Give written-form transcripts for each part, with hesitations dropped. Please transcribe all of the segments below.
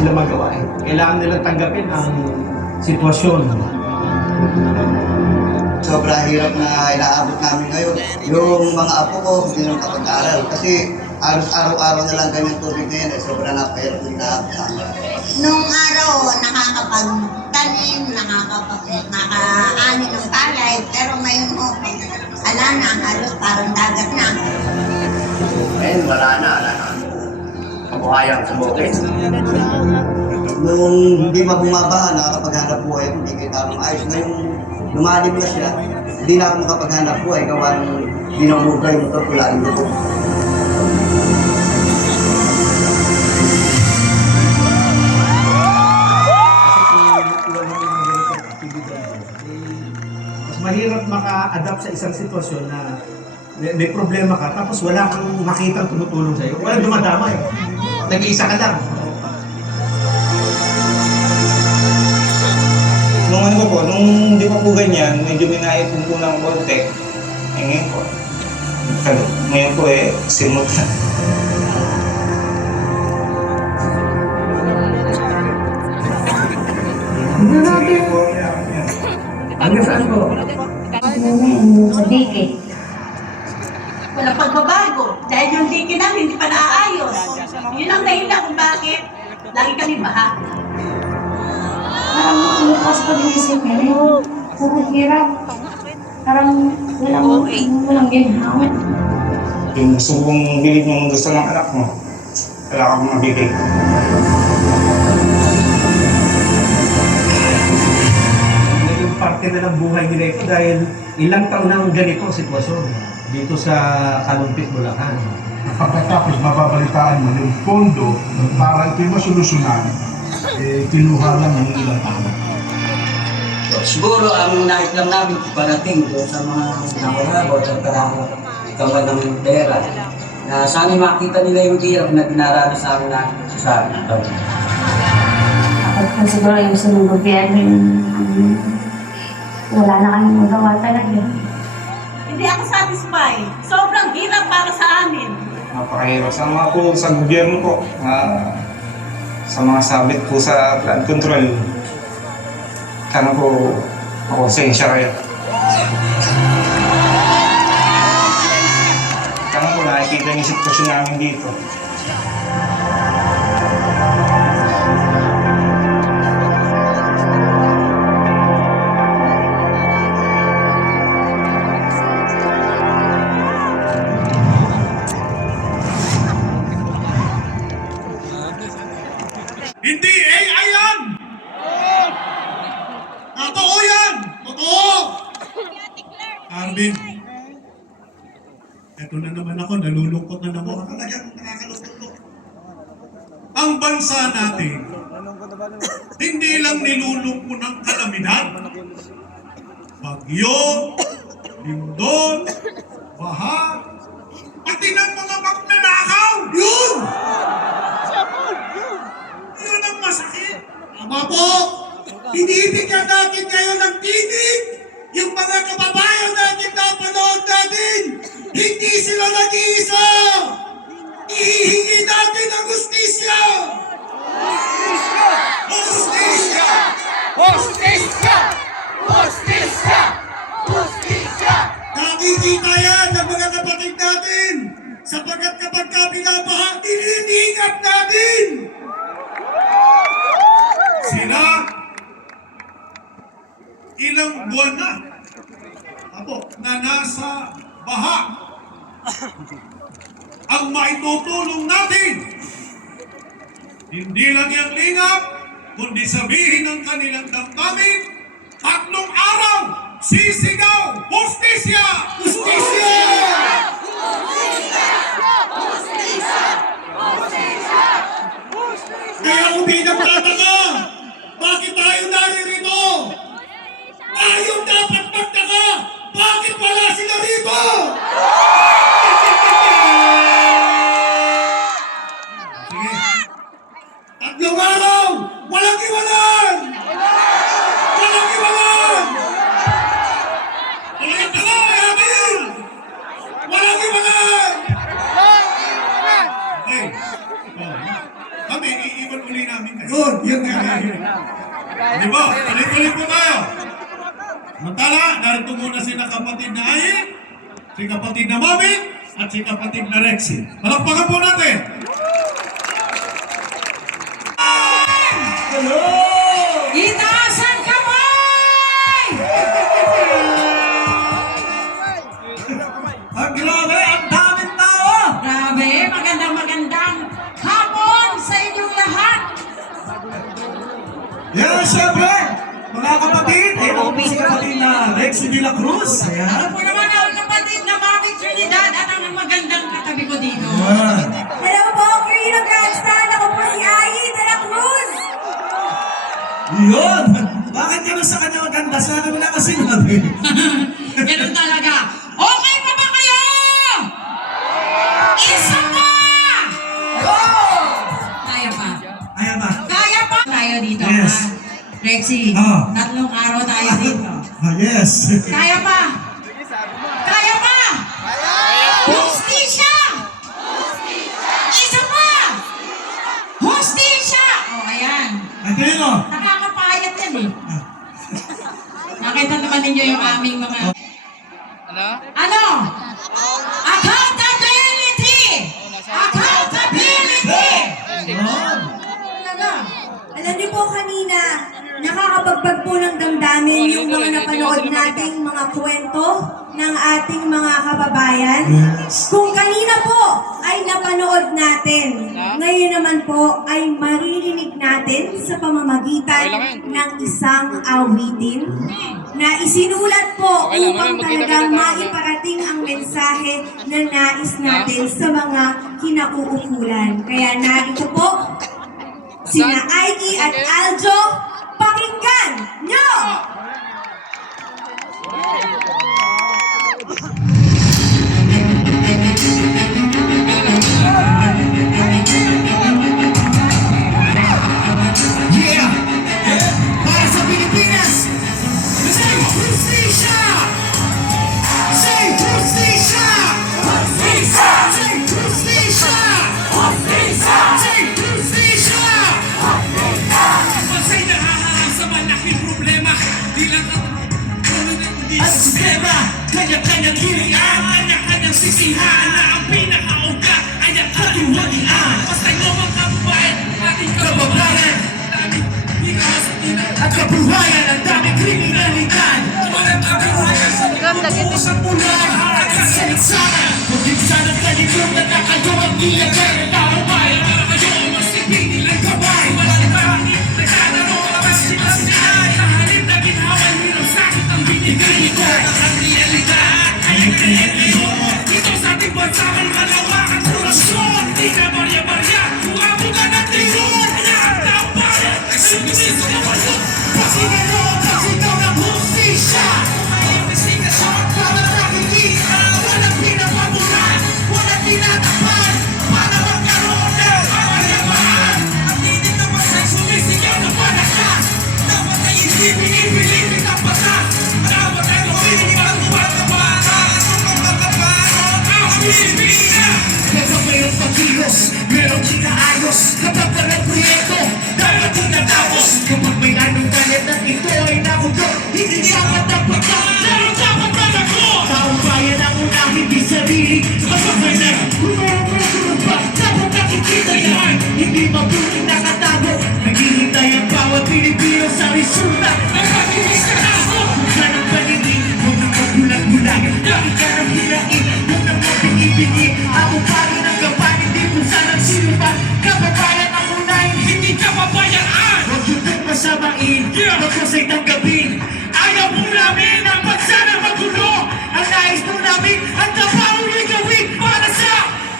sila magawa eh. Kailangan nilang tanggapin ang sitwasyon. Sobrang hirap na inaabot namin ngayon. Yung mga apo ko, hindi nang kapag-aral. Kasi araw-araw na lang ganyan tubig na yan. Sobrang napahirap na inaabot namin. Nung araw, nakakapagtanim, nakakaani ng palay, pero ngayon mo, ala na, halos parang dagat na. Ngayon, wala na. Kabuhayan sa bukid. Nung hindi pa bumabaha, nakakapaghanap buhay ko, hindi kita maayos. Ngayong lumalim na siya, hindi na ako makapaghanap buhay. Gawa ng binamugay mo ito, pulaan ko. Mas mahirap maka-adapt sa isang sitwasyon na may problema ka, tapos wala kang makitang tumutulong sa'yo. Walang dumadamay. Nag-iisa ka lang. Nung ano po, nung hindi pa po ganyan, medyo minaipon po ng konti. Ngayon po, ngayon po simot na. Hanggang saan po? Sa dike. Wala pagbabago, dahil yung dike namin hindi pa naaayos. Yun ang dahilan kung bakit lagi kami baha. Parang lukas pag-isip niya. Parang hirap. Parang walang ginhawa. Yung gusto kong bilhin yung gusto ng anak mo, kailangan kong mabigay. Naging parte na ng buhay nila ito dahil ilang taon na ang ganito ang sitwasyon dito sa Kalumpit, Bulacan. Pagkatapos mababalitaan mo yung pondo para ito'y masolusyonan, kinuha lang ng ilang tao. Siguro ang nais lang namin parating doon sa mga nakulabot at kamay ng pera na sana makita nila yung hirap na dinaranas sa amin na sa amin. Kapag po siguro yung gusto ng gobyerno, wala na kami magawa talaga. Hindi ako satisfied. Sobrang hirap para sa amin. Napakahirap sa mga po sa gobyerno po, sa mga sabit po sa flood control. Sana po makonsensya kayo. Sana po nakikita yung sitwasyon namin dito. Hindi AI yan! Totoo yan! Totoo! Arvin, eto na naman ako, nalulungkot na naman. Talagang nakakalungkot ko. Ang bansa natin, hindi lang nilulungkot ng kalamidad, bagyo, lindol, baha, pati ng mga magnanakaw! Yun! Yun ang masakit. Ama po, binibigyan natin ngayon ng tinig yung mga kababayan natin na panood natin. Hindi sila nag-iisa. Ihihingi natin ang hustisya. Hustisya! Hustisya! Hustisya! Hustisya! Hustisya! Nakikita yan ng mga kapatid natin sapagkat kapag binabaha, nililingap natin. Sila, ilang buwan na nasa baha. Ang maitutulong natin, hindi lang yung lingap, kundi sabihin ng kanilang damdamin, 3 araw, sisigaw, hustisya! Hustisya! Kaya kung pinagtataka, bakit tayo naririto? Tayo dapat magtaka, bakit wala sila rito? Sige. 3 araw, walang iwanan! Walang iwanan! Kaya tala, yakin! Walang iwanan! Okay. Kami, iiwan uli namin kayo. Good, yun nga. Di ba? Tuloy-tuloy po tayo. Mantala, narito muna sina kapatid na Ayin, si kapatid na Mami, at si kapatid na Rexy. Palakpakan po natin. Itaas ang kamay! Ang grabe, ang daming tao! Grabe, magandang hapon sa inyong lahat! Yan, syempre, mga kapatid, ito po si kapatid na Rexy de la Cruz. Ayan. Ako naman ang kapatid na Mami Trinidad at ang magandang katabi ko dito. Hello po, Karina Grandstand. Ako po si Ai de la Cruz. Yun! Bakit gano'n sa kanya maganda? Sana mo na kasi nabi. Ganun talaga. Okay pa ba kayo? Isa pa! Kaya pa. Ayan ba? Kaya pa! Tayo dito, Yes. ha? Rexy, Ah. 3 araw tayo dito. Ah, yes. Kaya pa! Kaya pa! Hustisya! Isa pa! Hustisya! O, ayan. At yun o. Nakakapayat yan eh. Nakita naman ninyo yung aming mga... Ano? Accountability! Accountability! Talaga. Alam niyo po kanina, nakakapagbag po ng damdamin yung mga napanood nating mga kwento ng ating mga kababayan. Yes. Kung kanina po ay napanood natin, ngayon naman po ay maririnig natin sa pamamagitan ng isang awitin na isinulat po upang talagang maiparating ang mensahe na nais natin sa mga kinauukulan. Kaya narito po, sina Aiki at Aljo, pakinggan nyo! Yeah! Para sa Pilipinas! Say Justisya! Say Justisya! Justisya! Say Justisya! Justisya! Say Justisya! Masay nahaharap sa malaking problema. Di lang ang sistema. Kanya-kanyang hilian, kanya-kanyang sisihan na ang pinakauga ay ang katiwalian. Basta nyo mga kababayan, ating kababayan. Daming higawas at kabuhayan, ang daming kriminalidad. Mga kabuhayan sa sa mula, harakan sa liksana. Kung minsan ang kalimutan na kayo ang iyagan ng tao bayan, kayo ang masipin nilang kamay. Walang bakit, naglalaro ka ba sila sinay? Nahalip na ginhawan, hirap sakit ang binigay ko. Ang realidad ay ang ngayon. Dito sa ating bansa may malawak ang korupsyon. Di ka barya-barya, umabot ka ng tison. Kaya ang tao bayan, ay sumisito na kayo. Pasinalo, pasigaw ng hustisya. May investigasyon, para nakikita. Walang pinapabulan, walang tinatapan. Para magkaroon ng pamayamaan. Ang tinig ng masay sumisigaw ng palakas. Dapat ay isipin ang batas. Dapat ay gawin ang pagkabata. Ang Pilipinas! Pero mayroong pagkilos, mayroong kinaayos. Kapag walang proyekto, dapat tinatapos. Kapag may anong galit at ito ay naugo, hindi dapat nagpagkat. Pero dapat malako! Taong bayan ang una, hindi sarili. Masakay na, humarap pa. Dapat nakikita yan, hindi mabuting nakatago. Naghihintay ang bawat Pilipino sa resulta. Nagpakilis ka na ako! Kung saan ang paningin, huwag nang magbulag-bulag. Lagi ka nang hinain, huwag nang mabingi-bingi. Ako pa rin ang gapan, hindi kung saan ang sinuman. Kababayan ang unahin, hindi kababayaan. Huwag yung nagmasamain, huwag kasa'y tanggapin. Ayaw po namin ang bansa na magulo. Ang nais po namin, ang trabaho niyo gawin para sa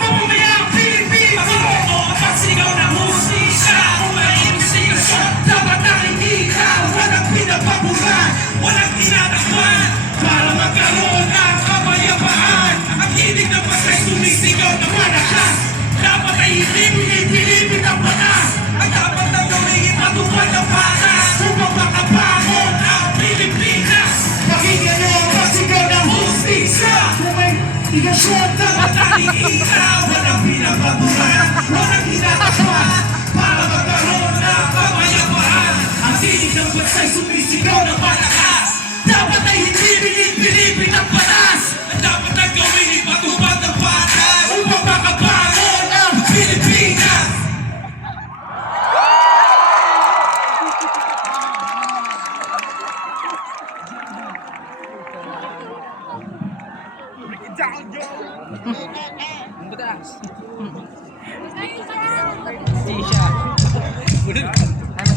mamamayang Pilipino. O kapag sigaw ng hustisya, kung may investigasyon, dapat nakikita. Walang pinapabulan, walang tinatakpan. Para magkaroon ng kamayapaan. Ang hilig ng patay sumisigaw ng malakas. Dapat ay hindi pinipilipin ang batas. Ang dapat na gawin ipatupad ng batas. Upang makapag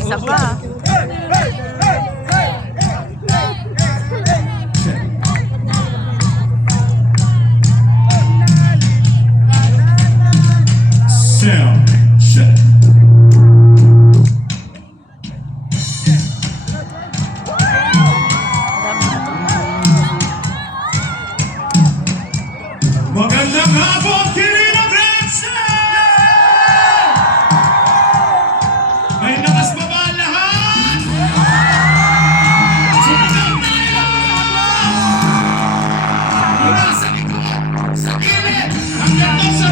isa pa. Sound check. Magandang hapon, Kirino Granson! May lakas pa ba ang lahat? Sumagal tayo! Mula sa likod, sa gilid, hanggang doon sa